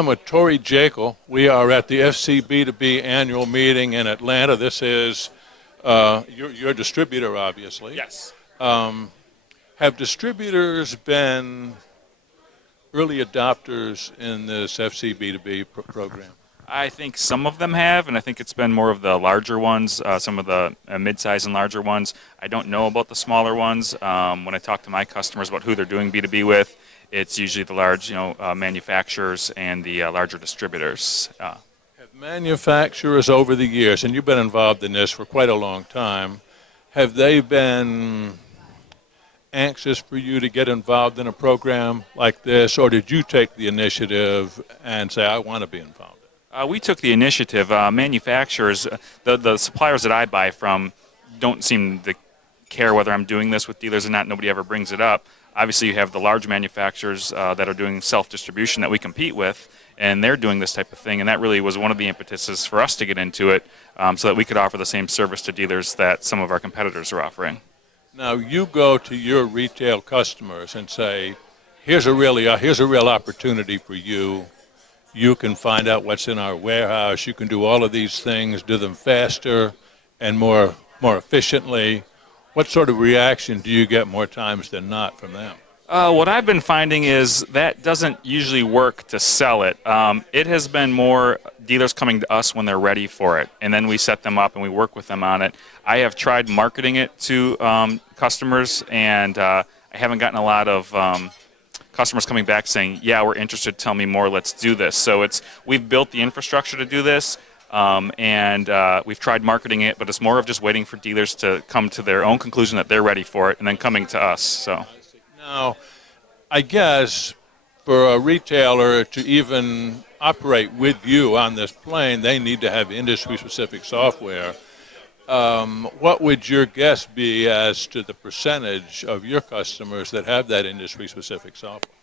I'm with Torrey Jaeckle. We are at the FCB2B annual meeting in Atlanta. This is your distributor, obviously. Yes. Have distributors been early adopters in this FCB2B program? I think some of them have, and I think it's been more of the larger ones, some of the mid-size and larger ones. I don't know about the smaller ones. When I talk to my customers about who they're doing B2B with, it's usually the large, manufacturers and the larger distributors. Have manufacturers over the years, and you've been involved in this for quite a long time, have they been anxious for you to get involved in a program like this, or did you take the initiative and say, I want to be involved? We took the initiative. Manufacturers, the suppliers that I buy from don't seem to care whether I'm doing this with dealers or not. Nobody ever brings it up. Obviously, you have the large manufacturers that are doing self-distribution that we compete with, and they're doing this type of thing, and that really was one of the impetuses for us to get into it so that we could offer the same service to dealers that some of our competitors are offering. Now, you go to your retail customers and say, here's a real opportunity for you. You can find out what's in our warehouse. You can do all of these things, do them faster and more efficiently. What sort of reaction do you get more times than not from them? What I've been finding is that doesn't usually work to sell it. It has been more dealers coming to us when they're ready for it, and then we set them up and we work with them on it. I have tried marketing it to customers, and I haven't gotten a lot of customers coming back saying, yeah, we're interested, tell me more, let's do this. So we've built the infrastructure to do this, and we've tried marketing it, but it's more of just waiting for dealers to come to their own conclusion that they're ready for it and then coming to us. So. Now, I guess for a retailer to even operate with you on this plane, they need to have industry-specific software. What would your guess be as to the percentage of your customers that have that industry-specific software?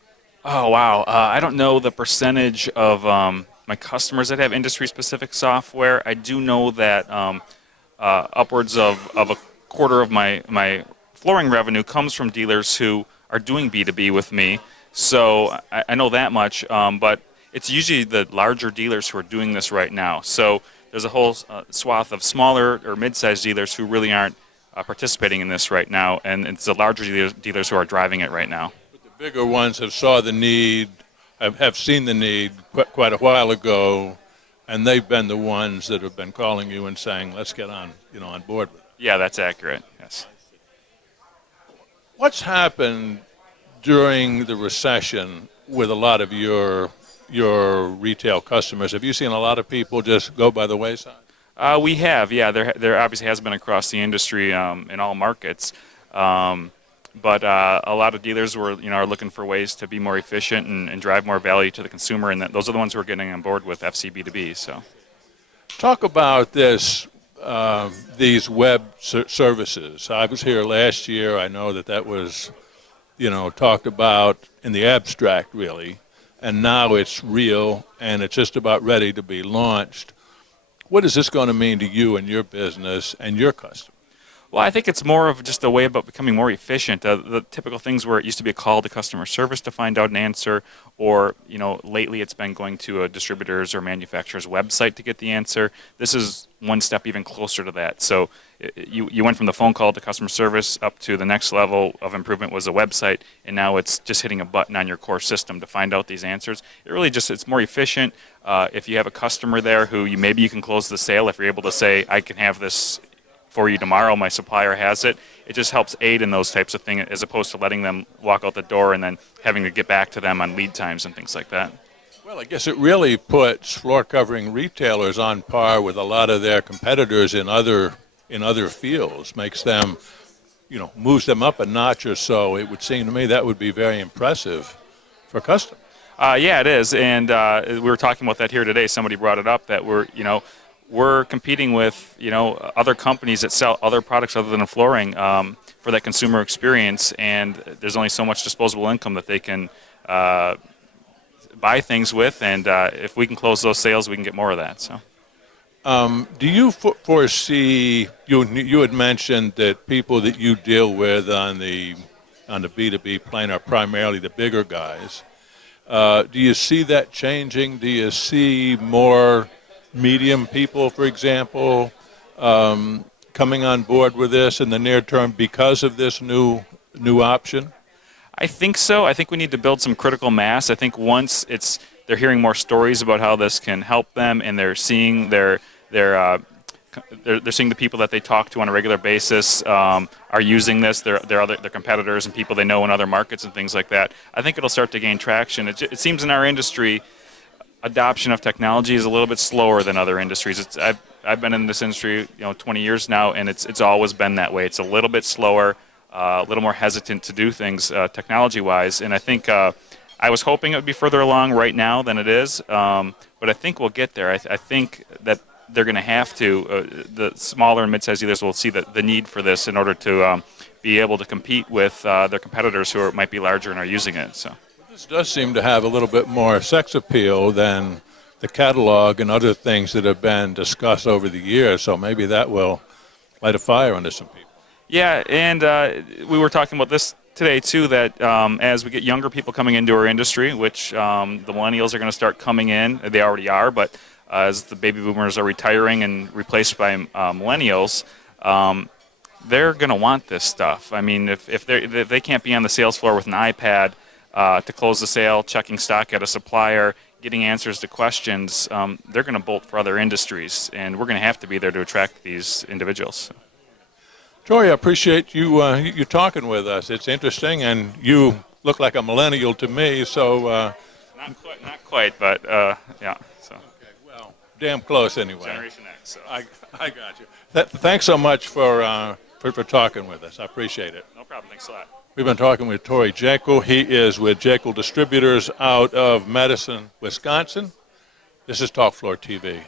Oh, wow. I don't know the percentage of my customers that have industry-specific software. I do know that upwards of a quarter of my flooring revenue comes from dealers who are doing B2B with me. So I know that much, but it's usually the larger dealers who are doing this right now. So there's a whole swath of smaller or mid-sized dealers who really aren't participating in this right now, and it's the larger dealers who are driving it right now. But the bigger ones have seen the need quite a while ago, and they've been the ones that have been calling you and saying, let's get on board with it. Yeah, that's accurate, yes. What's happened during the recession with a lot of your retail customers? Have you seen a lot of people just go by the wayside? We have, yeah. There obviously has been across the industry in all markets, but a lot of dealers are looking for ways to be more efficient and drive more value to the consumer, and those are the ones who are getting on board with FCB2B. So, talk about this. These web services. I was here last year. I know that was, talked about in the abstract, really, and now it's real, and it's just about ready to be launched. What is this going to mean to you and your business and your customers? Well, I think it's more of just a way about becoming more efficient. The typical things where it used to be a call to customer service to find out an answer, or lately it's been going to a distributor's or manufacturer's website to get the answer. This is one step even closer to that. So you went from the phone call to customer service up to the next level of improvement was a website, and now it's just hitting a button on your core system to find out these answers. It's more efficient. If you have a customer there who maybe you can close the sale, if you're able to say, I can have this for you tomorrow, my supplier has it. It just helps aid in those types of things as opposed to letting them walk out the door and then having to get back to them on lead times and things like that. Well, I guess it really puts floor covering retailers on par with a lot of their competitors in other fields, makes them, moves them up a notch or so. It would seem to me that would be very impressive for customers. Yeah, it is, and we were talking about that here today. Somebody brought it up that we're competing with other companies that sell other products other than flooring for that consumer experience, and there's only so much disposable income that they can buy things with, and if we can close those sales, we can get more of that. So, do you foresee? You had mentioned that people that you deal with on the B2B plane are primarily the bigger guys. Do you see that changing? Do you see more medium people, for example, coming on board with this in the near term because of this new option? I think so. I think we need to build some critical mass. I think once they're hearing more stories about how this can help them, and they're seeing they're seeing the people that they talk to on a regular basis are using this. Their competitors and people they know in other markets and things like that. I think it'll start to gain traction. It seems in our industry, adoption of technology is a little bit slower than other industries. I've been in this industry 20 years now, and it's always been that way. It's a little bit slower, a little more hesitant to do things technology-wise, and I think I was hoping it would be further along right now than it is, but I think we'll get there. I think that they're going to have to, the smaller and mid-sized dealers will see the need for this in order to be able to compete with their competitors who might be larger and are using it. So this does seem to have a little bit more sex appeal than the catalog and other things that have been discussed over the years, so maybe that will light a fire under some people. Yeah, and we were talking about this today too, that as we get younger people coming into our industry, which the millennials are going to start coming in, they already are, but as the baby boomers are retiring and replaced by millennials, they're going to want this stuff. I mean, if they can't be on the sales floor with an iPad to close the sale, checking stock at a supplier, getting answers to questions, they're going to bolt for other industries, and we're going to have to be there to attract these individuals. Torrey, I appreciate you talking with us. It's interesting, and you look like a millennial to me, so... Not quite, but yeah. So. Okay, well, damn close anyway. Generation X. So. I got you. Thanks so much for talking with us. I appreciate it. No problem. Thanks a lot. We've been talking with Torrey Jaeckle. He is with Jaeckle Distributors out of Madison, Wisconsin. This is Talk Floor TV.